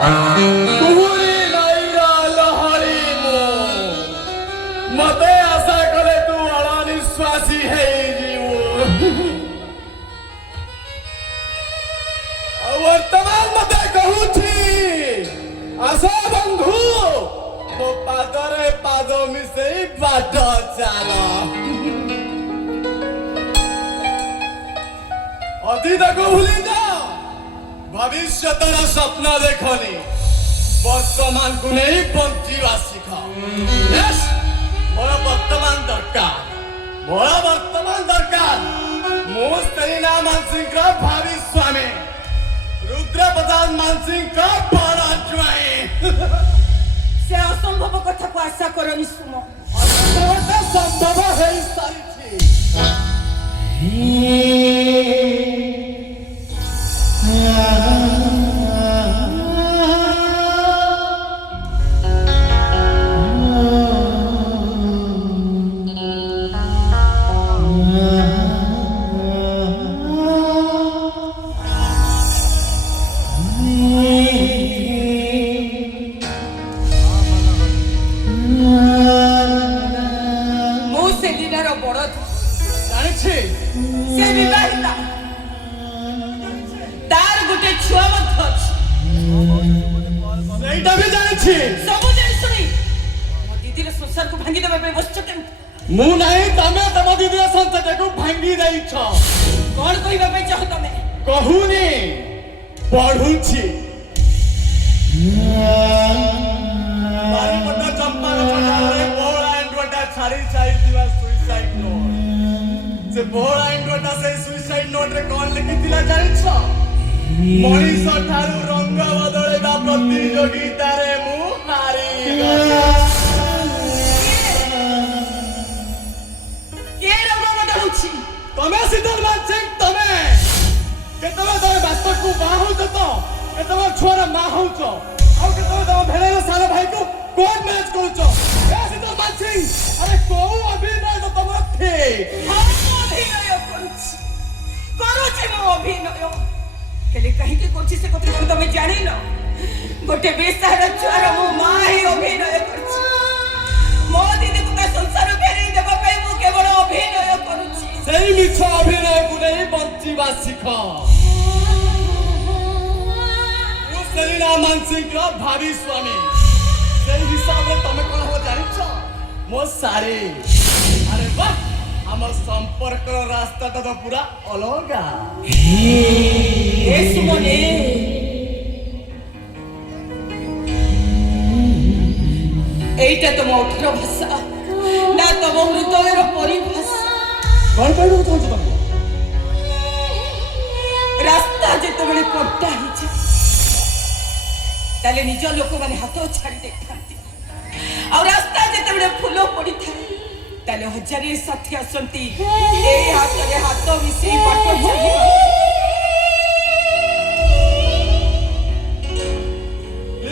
कुहुरी नाईरा लहरी मो मते आशा करे तू अड़ा निश्वासी है जीवो वर्तमान मते कहूची आशा बंधु तो पादरे पादो मिसे बाट चाला अतीत को भूली जा भविष्यतर स्वप्न देखनी वर्तमान को नहीं बंचिवा शिखा मोर वर्तमान दरकार मो स्त्रीना मानसिंह का भावी स्वामी रुद्र प्रसाद मानसिंह का बड़ा ज्वाई से असंभव कथा को आशा करनी सुमो संभव है सारी गोटे बेसहारा छुआर मो मां ही अभिनय करछि मो दीदी को संसार फेरी देबा पे मु केवल अभिनय करूछि सेही मिछ अभिनय को नहीं बंचिवा शिख मु सरीना मानसिंह का भावी स्वामी सेही हिसाब रे तमे कोन हो जानि छ मो सारे अरे वाह हमर संपर्क रास्ता तो पूरा अलगा ए सुमने एटा तुम उठर भाषा ना तुम हृदयर परिभाषा कौन कहू चाहछ तुम रास्ता जेते बेले पट्टा हिचे ताले निज लोक माने हाथ छाड़ी देखथांती आ रास्ता जेते बेले फूल पड़ी थाए ताले हजारे साथी आसंती ए हाथ रे हाथ मिसई बाट चाहिबा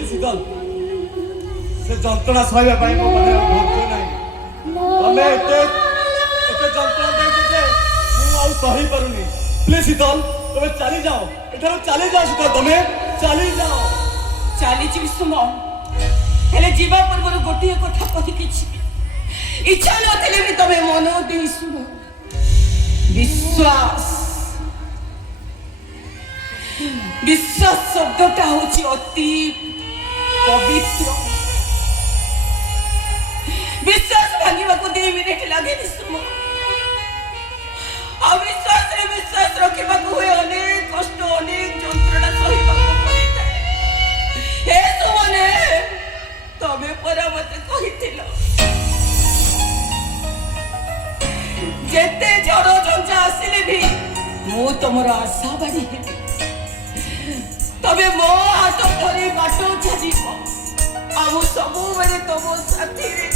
शीतल से जंत्रणा सहया पाई मो माने धैर्य नाही तमे एते जंत्रणा देछ जे मु आ सही परुनी प्लीज शीतल तमे चली जाओ एठार चली जाओ शीतल तमे चली जाओ चली जी सुमो हेले जीवा पूर्व गोटे कथा कहि किछि इच्छा नथिले भी तमे मन दे सुनो विश्वास विश्वास शब्दटा होछि अति पवित्र विश्वास भांगिबा को 2 मिनिट लागे सुमो अविश्वास रे विश्वास रखिबा को हुए अनेक कष्ट अनेक जंत्रणा सहिबा को पड़िଥାଏ हे सुमने तमे परा मते कहिथिलो जेते जड़ जंजा आसिले भी मु तमरो आशा बाड़ी हेबी तबे मो हाथ धरी बाटो छाजिबो आ मु सब बेले तमो साथी रे